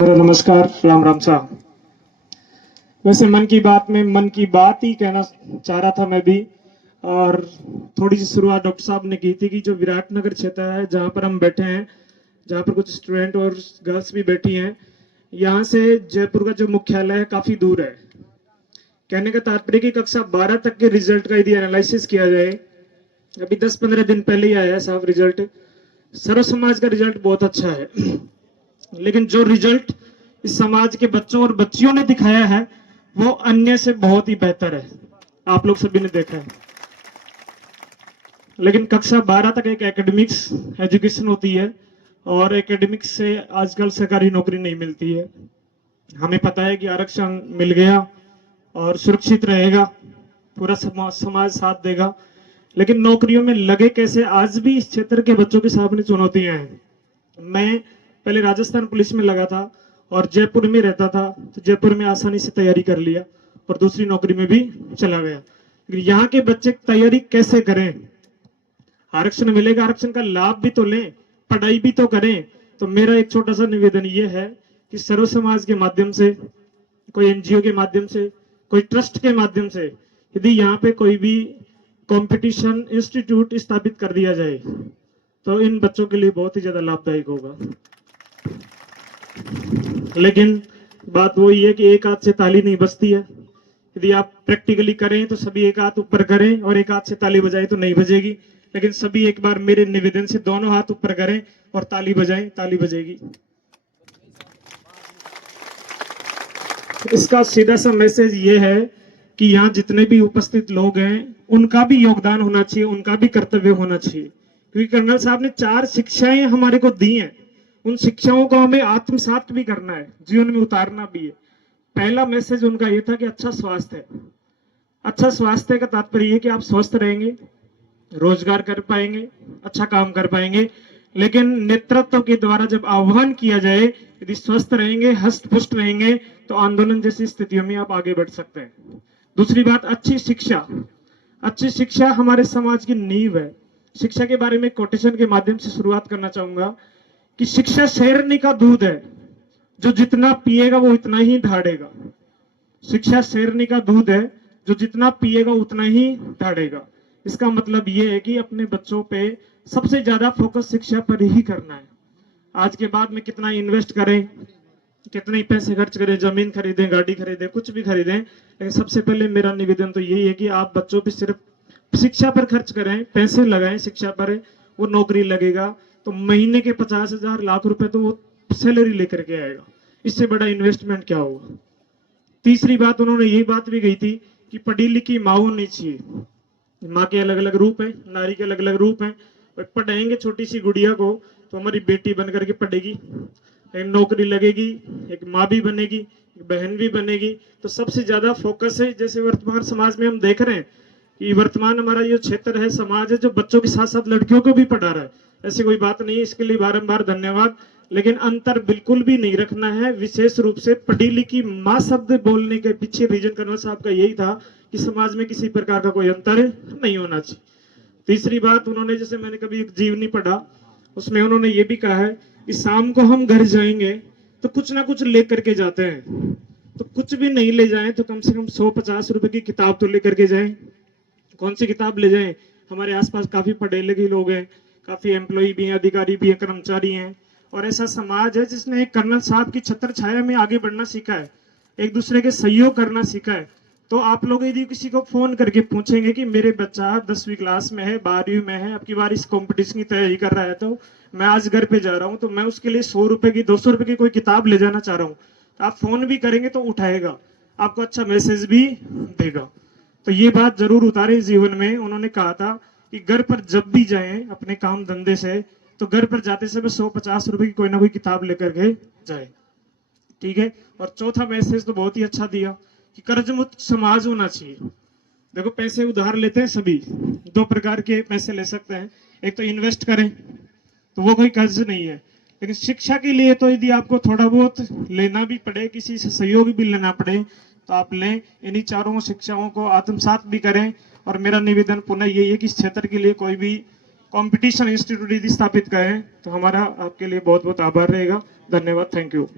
मेरा नमस्कार, राम राम साहब। वैसे मन की बात में मन की बात ही कहना चाह रहा था मैं भी। और थोड़ी सी शुरुआत डॉक्टर साहब ने की थी कि जो विराटनगर क्षेत्र है जहाँ पर हम बैठे हैं, जहाँ पर कुछ स्टूडेंट और गर्ल्स भी बैठी हैं, यहाँ से जयपुर का जो मुख्यालय है काफी दूर है। कहने का तात्पर्य कि कक्षा 12 तक के रिजल्ट का यदि एनालिसिस किया जाए, अभी 10-15 दिन पहले ही आया है साहब रिजल्ट। सर्व समाज का रिजल्ट बहुत अच्छा है, लेकिन जो रिजल्ट इस समाज के बच्चों और बच्चियों ने दिखाया है वो अन्य से बहुत ही बेहतर है। आप लोग सभी ने देखा है। लेकिन कक्षा 12 तक एक एकेडमिक्स एजुकेशन होती है, और एकेडमिक्स से आजकल सरकारी नौकरी नहीं मिलती है। हमें पता है कि आरक्षण मिल गया और सुरक्षित रहेगा, पूरा समाज साथ देगा, लेकिन नौकरियों में लगे कैसे, आज भी इस क्षेत्र के बच्चों के सामने चुनौतियां हैं। मैं पहले राजस्थान पुलिस में लगा था और जयपुर में रहता था, तो जयपुर में आसानी से तैयारी कर लिया और दूसरी नौकरी में भी चला गया। लेकिन यहाँ के बच्चे तैयारी कैसे करें? आरक्षण मिलेगा, आरक्षण का लाभ भी तो लें, पढ़ाई भी तो करें। तो मेरा एक छोटा सा निवेदन ये है कि सर्व समाज के माध्यम से, कोई एनजीओ के माध्यम से, कोई ट्रस्ट के माध्यम से यदि यहाँ पे कोई भी कंपटीशन इंस्टीट्यूट स्थापित कर दिया जाए तो इन बच्चों के लिए बहुत ही ज्यादा लाभदायक होगा। लेकिन बात वही है कि एक हाथ से ताली नहीं बजती है। यदि आप प्रैक्टिकली करें तो सभी एक हाथ ऊपर करें, और एक हाथ से ताली बजाएं तो नहीं बजेगी। लेकिन सभी एक बार मेरे निवेदन से दोनों हाथ ऊपर करें और ताली बजाएं, ताली बजेगी। इसका सीधा सा मैसेज ये है कि यहाँ जितने भी उपस्थित लोग हैं उनका भी योगदान होना चाहिए, उनका भी कर्तव्य होना चाहिए। क्योंकि कर्नल साहब ने 4 शिक्षाएं हमारे को दी हैं, उन शिक्षाओं को हमें आत्मसात भी करना है, जीवन में उतारना भी है। पहला मैसेज उनका ये था कि अच्छा स्वास्थ्य है। अच्छा स्वास्थ्य का तात्पर्य ये कि आप स्वस्थ रहेंगे, रोजगार कर पाएंगे, अच्छा काम कर पाएंगे। लेकिन नेतृत्व के द्वारा जब आह्वान किया जाए, यदि स्वस्थ रहेंगे, हष्ट पुष्ट रहेंगे, तो आंदोलन जैसी स्थितियों में आप आगे बढ़ सकते हैं। दूसरी बात, अच्छी शिक्षा। अच्छी शिक्षा हमारे समाज की नींव है। शिक्षा के बारे में कोटेशन के माध्यम से शुरुआत करना चाहूंगा कि शिक्षा शेरनी का दूध है, जो जितना पिएगा वो इतना ही ढाड़ेगा। शिक्षा शेरनी का दूध है, जो जितना पिएगा उतना ही ढाड़ेगा। इसका मतलब ये है कि अपने बच्चों पे सबसे ज्यादा फोकस शिक्षा पर ही करना है। आज के बाद में कितना इन्वेस्ट करें, कितने पैसे खर्च करें, जमीन खरीदें, गाड़ी खरीदें, कुछ भी खरीदें, लेकिन सबसे पहले मेरा निवेदन तो यही है कि आप बच्चों पे सिर्फ शिक्षा पर खर्च करें, पैसे लगाएं शिक्षा पर। वो नौकरी लगेगा तो महीने के 50,000 लाख रुपए तो वो सैलरी लेकर के आएगा। इससे बड़ा इन्वेस्टमेंट क्या होगा? तीसरी बात उन्होंने यही बात भी कही थी कि पढ़ी लिखी माँ होनी चाहिए। माँ के अलग अलग रूप है, नारी के अलग अलग रूप है। पढ़ाएंगे छोटी सी गुड़िया को तो हमारी बेटी बन करके पढ़ेगी, एक नौकरी लगेगी, एक माँ भी बनेगी, एक बहन भी बनेगी। तो सबसे ज्यादा फोकस है, जैसे वर्तमान समाज में हम देख रहे हैं कि वर्तमान हमारा ये क्षेत्र है, समाज है, जो बच्चों के साथ साथ लड़कियों को भी पढ़ा रहा है। ऐसी कोई बात नहीं है, इसके लिए बारंबार धन्यवाद। लेकिन अंतर बिल्कुल भी नहीं रखना है। विशेष रूप से पढ़ी लिखी माँ शब्द बोलने के पीछे रीजन कर्नल साहब का यही था कि समाज में किसी प्रकार का कोई अंतर नहीं होना चाहिए। तीसरी बात उन्होंने, जैसे मैंने कभी एक जीवनी पढ़ा, उसमें उन्होंने ये भी कहा है कि शाम को हम घर जाएंगे तो कुछ ना कुछ लेकर के जाते हैं। तो कुछ भी नहीं ले जाएं तो कम से कम 150 रुपए की किताब तो लेकर के जाएं। कौन सी किताब ले जाएं? हमारे आसपास काफी पढ़े लिखे लोग हैं, काफी एम्प्लॉय भी हैं, अधिकारी भी हैं, कर्मचारी हैं, और ऐसा समाज है जिसने एक कर्नल साहब की छत्र छाया में आगे बढ़ना सीखा है, एक दूसरे के सहयोग करना सीखा है। तो आप लोग यदि किसी को फोन करके पूछेंगे कि मेरे बच्चा 10वीं क्लास में है, 12वीं में है, अब की बार इस कंपटीशन की तैयारी कर रहा है, तो मैं आज घर पे जा रहा हूँ, तो मैं उसके लिए 100 रुपए की, 200 रुपए की कोई किताब ले जाना चाह रहा हूँ, तो आप फोन भी करेंगे तो उठाएगा, आपको अच्छा मैसेज भी देगा। तो ये बात जरूर उतारे जीवन में। उन्होंने कहा था कि घर पर जब भी जाएं अपने काम धंधे से, तो घर पर जाते समय 150 रुपए की कोई ना कोई किताब लेकर के जाए। ठीक है। और चौथा मैसेज तो बहुत ही अच्छा दिया कि कर्ज मुक्त समाज होना चाहिए। देखो, पैसे उधार लेते हैं सभी, 2 प्रकार के पैसे ले सकते हैं। एक तो इन्वेस्ट करें, तो वो कोई कर्ज नहीं है। लेकिन शिक्षा के लिए तो यदि आपको थोड़ा बहुत लेना भी पड़े, किसी से सहयोग भी लेना पड़े, तो आप लें। इन्हीं चारों शिक्षाओं को आत्मसात भी करें। और मेरा निवेदन पुनः यही है कि इस क्षेत्र के लिए कोई भी कंपटीशन इंस्टीट्यूट यदि स्थापित करें तो हमारा आपके लिए बहुत बहुत आभार रहेगा। धन्यवाद। Thank you.